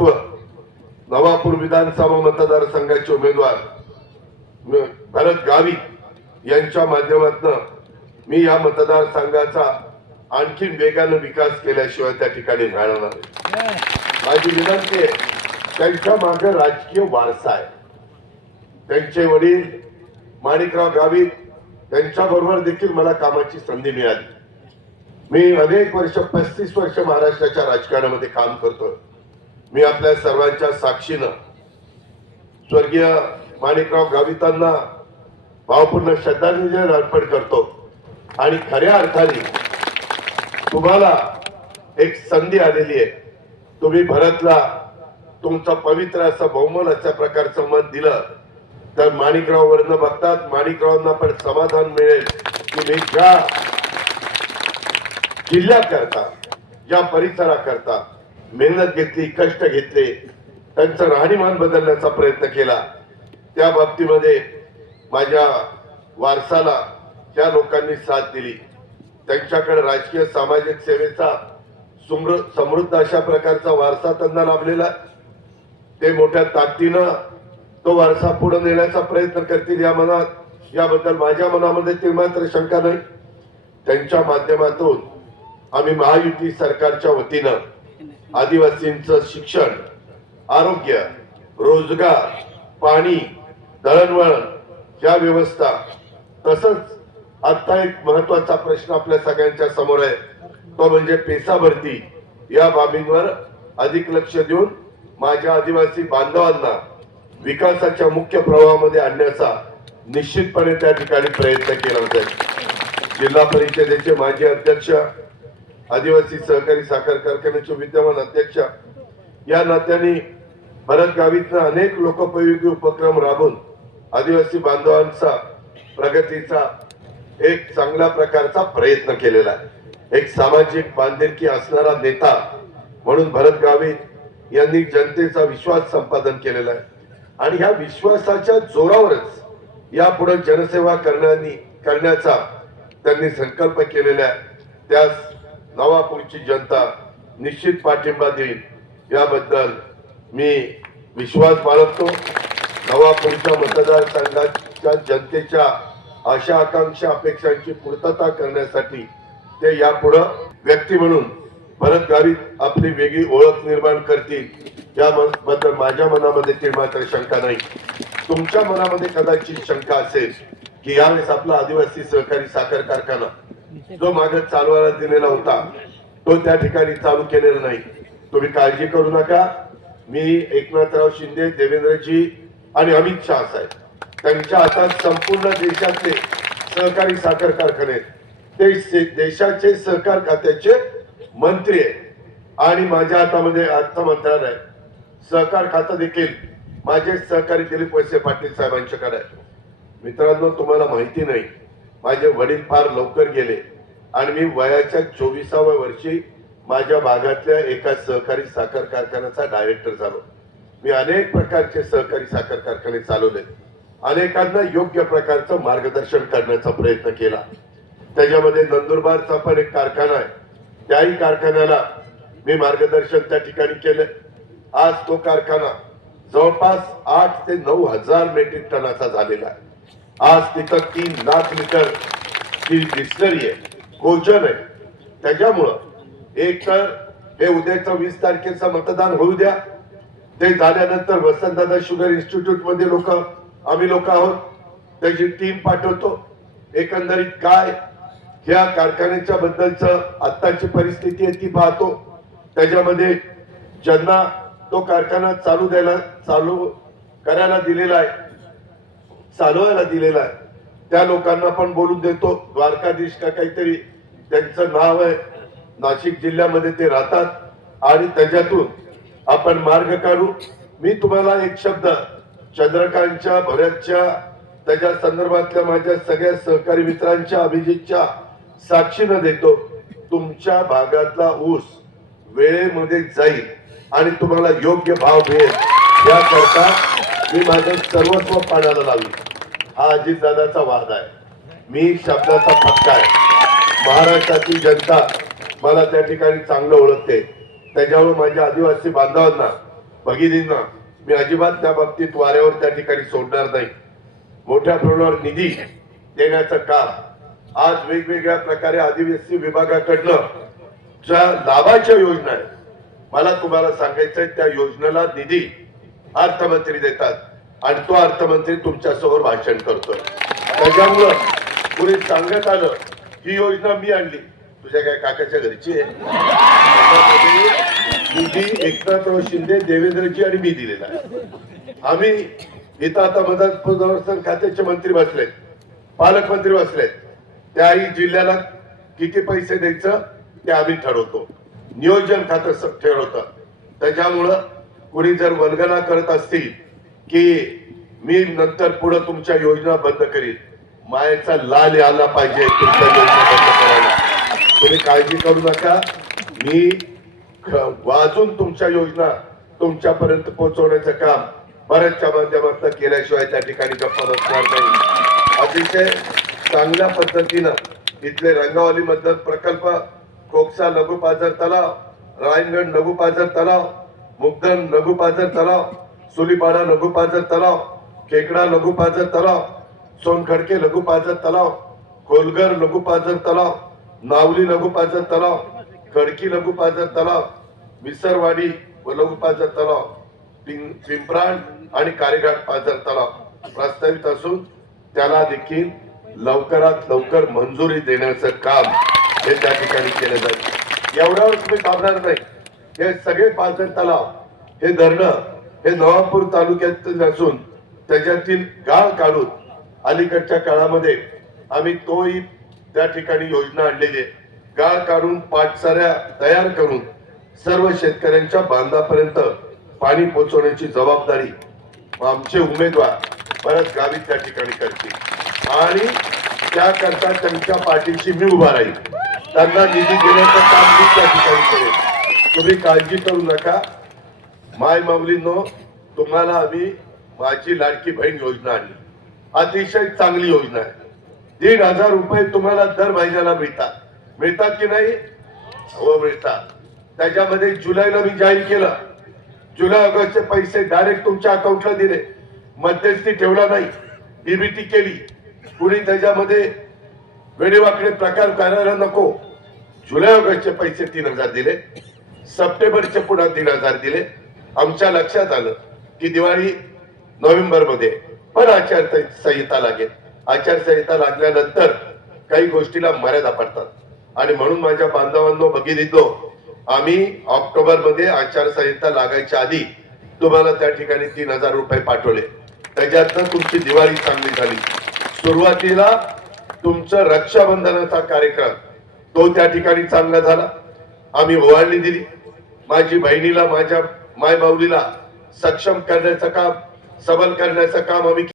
नेतृत्व नवापूर विधानसभा मतदारसंघाचे उमेदवार भरत गावी यांच्या माध्यमातून मी या मतदारसंघाचा आणखी वेगानं विकास केल्याशिवाय त्या ठिकाणी राहणार माझी विनंती आहे त्यांच्या मागे राजकीय वारसा आहे. त्यांचे वडील माणिकराव गावित त्यांच्या बरोबर देखील मला कामाची संधी मिळाली. मी अनेक वर्ष पस्तीस वर्ष महाराष्ट्राच्या राजकारणामध्ये काम करतो मी आपल्या सर्वांच्या साक्षीनं स्वर्गीय माणिकराव गावितांना भावपूर्ण श्रद्धांजली अर्पण करतो. आणि खऱ्या अर्थाने तुम्हाला एक संधी आलेली आहे. तुम्ही भरतला तुमचं पवित्र असं बहुमल अशा प्रकारचं मत दिलं तर माणिकराव वरनं बघतात माणिकरावांना पण समाधान मिळेल की मी ज्या जिल्ह्याकरता ज्या परिसराकरता मेहनत घेतली कष्ट घेतले त्यांचं राहणीमान बदलण्याचा प्रयत्न केला. त्या बाबतीमध्ये माझ्या वारसाला ज्या लोकांनी साथ दिली. त्यांच्याकडे राजकीय सामाजिक सेवेचा समृ- समृद्ध अशा प्रकारचा वारसा त्यांना लाभलेला ते मोठ्या ताकदीनं तो वारसा पुढे नेण्याचा प्रयत्न करतील या मनात. याबद्दल माझ्या मनामध्ये ते मात्र शंका नाही. त्यांच्या माध्यमातून आम्ही महायुती सरकारच्या वतीनं आदिवासींचं शिक्षण आरोग्य रोजगार पाणी दळणवळण या व्यवस्था तसंच आता एक महत्त्वाचा प्रश्न आपल्या सगळ्यांच्या समोर आहे. तो म्हणजे पेसा भरती. या बाबींवर अधिक लक्ष देऊन माझ्या आदिवासी बांधवांना विकासाच्या मुख्य प्रवाहामध्ये आणण्याचा निश्चितपणे त्या ठिकाणी प्रयत्न केला होता जिल्हा परिषदेचे माजी अध्यक्ष आदिवासी सहकारी साखर कारखान्याचे विद्यमान अध्यक्ष या नात्याने भरत गावीतनं अनेक लोकोपयोगी उपक्रम राबवून आदिवासी बांधवांचा प्रगतीचा एक चांगल्या प्रकारचा प्रयत्न केलेला आहे. एक सामाजिक बांधिलकी असणारा नेता म्हणून भरत गावित यांनी जनतेचा विश्वास संपादन केलेला आहे. आणि ह्या विश्वासाच्या जोरावरच यापुढे जनसेवा करण्यानी करण्याचा त्यांनी संकल्प केलेला आहे. त्यास नवापूरची जनता निश्चित पाठिंबा देईल. याबद्दल मी विश्वास बाळगतो. नवापूरच्या मतदारसंघाच्या जनतेच्या आशा आकांक्षा अपेक्षांची पूर्तता करण्यासाठी ते यापुढं व्यक्ती म्हणून परत गावित आपली वेगळी ओळख निर्माण करतील. याबद्दल माझ्या मनामध्ये ते मात्र शंका नाही. तुमच्या मनामध्ये कदाचित शंका असेल की यावेळेस आपला आदिवासी सहकारी साखर कारखाना जो मागे चालवायला दिलेला होता तो त्या ठिकाणी चालू केलेला नाही. तुम्ही काळजी करू नका. मी एकनाथराव शिंदे देवेंद्रजी आणि अमित शहा साहेब त्यांच्या हातात संपूर्ण देशातले सहकारी साखर कारखाने आहेत. ते देशाचे सहकार खात्याचे मंत्री आहेत. आणि माझ्या हातामध्ये अर्थ मंत्रालय सहकार खातं देखील माझे सहकारी दिलीप वळसे पाटील साहेबांच्याकडे आहे मित्रांनो तुम्हाला माहिती नाही माझे वडील फार लवकर गेले आणि मी वयाच्या चोवीसाव्या वर्षी माझ्या भागातल्या एका सहकारी साखर कारखान्याचा डायरेक्टर झालो. मी अनेक प्रकारचे सहकारी साखर कारखाने चालवले. अनेकांना योग्य प्रकारचं मार्गदर्शन करण्याचा प्रयत्न केला. त्याच्यामध्ये नंदुरबारचा पण एक कारखाना आहे. त्याही कारखान्याला मी मार्गदर्शन त्या ठिकाणी केलं. आज तो कारखाना जवळपास आठ ते नऊ हजार मेट्रिक टनाचा झालेला आहे. आज तिथं तीन लाख लिटर ची डिस्टरी आहे. कोजन आहे. त्याच्यामुळं एक तर हे उद्याचं वीस तारखेचं मतदान होऊ द्या. ते झाल्यानंतर वसंतदादा शुगर इन्स्टिट्यूटमध्ये लोक आम्ही लोक आहोत. त्याची टीम पाठवतो. एकंदरीत काय? ह्या कारखान्याच्या बद्दलच आत्ताची परिस्थिती आहे ती पाहतो. त्याच्यामध्ये ज्यांना तो कारखाना चालू द्यायला चालू करायला दिलेला आहे चालवायला दिलेला आहे. त्या लोकांना पण बोलून देतो. द्वारकाधीश का काहीतरी त्यांचं नाव आहे. नाशिक जिल्ह्यामध्ये ते राहतात. आणि त्याच्यातून आपण मार्ग काढू. मी तुम्हाला एक शब्द चंद्रकांतच्या भरतच्या त्याच्या संदर्भातल्या माझ्या सगळ्या सहकारी मित्रांच्या अभिजितच्या साक्षीनं देतो. तुमच्या भागातला ऊस वेळेमध्ये जाईल आणि तुम्हाला योग्य भाव मिळेल. याकरता मी माझं सर्वस्व पाण्याला लावली हा अजितदादाचा वाद आहे. मी शब्दाचा पक्का आहे. महाराष्ट्रातील जनता मला त्या ठिकाणी चांगलं ओळखते. त्याच्यामुळे माझ्या आदिवासी बांधवांना भगिनींना मी अजिबात त्या बाबतीत वाऱ्यावर त्या ठिकाणी सोडणार नाही. मोठ्या प्रमाणावर निधी देण्याचं काम आज वेगवेगळ्या प्रकारे आदिवासी विभागाकडनं ज्या लाभाच्या योजना आहेत मला तुम्हाला सांगायचंय त्या योजनेला निधी अर्थमंत्री देतात. आणि तो अर्थमंत्री तुमच्यासमोर भाषण करतोय. त्याच्यामुळं कुणी सांगत आलं ही योजना मी आणली. तुझ्या काय काकाच्या घरची आहे. निधी एकनाथराव शिंदे देवेंद्रजी आणि मी दिलेला आहे. आम्ही इथं आता मदत पुनर्वसन खात्याचे मंत्री बसलेत पालकमंत्री बसलेत. त्याही जिल्ह्याला किती पैसे द्यायचं ते आम्ही ठरवतो. नियोजन खातं ठरवतं. त्याच्यामुळं कुणी जर वल्गना करत असतील की मी नंतर पुढे तुमच्या योजना बंद करीन. मायेचा लाल आला पाहिजे तुमच्या योजना बंद करायला. तुम्ही काळजी करू नका. मी वाजून तुमच्या योजना तुमच्यापर्यंत पोहोचवण्याचं काम बऱ्याचशा माध्यमातून केल्याशिवाय त्या ठिकाणी गप्पा बसणार नाही. अतिशय चांगल्या पद्धतीनं इथले रंगावली मतदार प्रकल्प कोकसा लघु पाझर तलाव रायगड लघु पाझर तलाव मुग्धन लघु पाझर तलाव सुलीपाडा लघुपाचा तलाव खेकडा लघुपाचा तलाव सोनखडके लघुपाचा तलाव कोलगर लघु तलाव नावली लघु तलाव खडकी लघु तलाव विसरवाडी व लघुपाझर तलाव पिं- पिंपराण आणि कारेघाट पाचर तलाव प्रस्तावित असून त्याला देखील लवकरात लवकर मंजुरी देण्याचं काम हे त्या ठिकाणी केलं जाईल. एवढ्यावर तुम्ही थांबणार नाही. हे सगळे पाचर तलाव हे धरणं हे नवापूर तालुक्यात असून त्याच्यातील गाळ काढून अलीकडच्या काळामध्ये आम्ही तोही त्या ठिकाणी योजना आणलेली आहे. गाळ काढून पाटसाऱ्या तयार करून सर्व शेतकऱ्यांच्या बांधापर्यंत पाणी पोहोचवण्याची जबाबदारी आमचे उमेदवार बऱ्याच गावी त्या ठिकाणी करतील. आणि त्याकरता त्यांच्या पाठीशी मी उभा राहील. त्यांना निधी देण्याचं काम मी त्या ठिकाणी करेल तुम्ही काळजी करू नका. माय माऊलींनो तुम्हाला आम्ही माझी लाडकी बहीण योजना आणली. अतिशय चांगली योजना आहे. दीड हजार रुपये तुम्हाला दर महिन्याला मिळतात. मिळतात की नाही? हो मिळतात. त्याच्यामध्ये जुलैला मी जाहीर केलं. जुलै ऑगस्टचे पैसे डायरेक्ट तुमच्या अकाउंटला दिले. मध्यस्थी ठेवला नाही. डीबीटी केली. कुणी त्याच्यामध्ये वेडेवाकडे प्रकार करायला नको. जुलै ऑगस्टचे पैसे तीन हजार दिले. सप्टेंबरचे पुन्हा तीन हजार दिले. आमच्या लक्षात आलं की दिवाळी नोव्हेंबरमध्ये पण आचारसंहिता लागेल. आचारसंहिता लागल्यानंतर काही गोष्टीला मर्यादा पडतात. आणि म्हणून माझ्या बांधवांनो बघितलो आम्ही ऑक्टोबरमध्ये आचारसंहिता लागायच्या आधी तुम्हाला त्या ठिकाणी तीन हजार रुपये पाठवले. त्याच्यातनं तुमची दिवाळी चांगली झाली. सुरुवातीला तुमचं रक्षाबंधनाचा कार्यक्रम तो त्या ठिकाणी चांगला झाला. आम्ही ओवाळणी दिली. माझी बहिणीला माझ्या माय माऊलीला सक्षम करण्याचं काम सबल करण्याचं काम आम्ही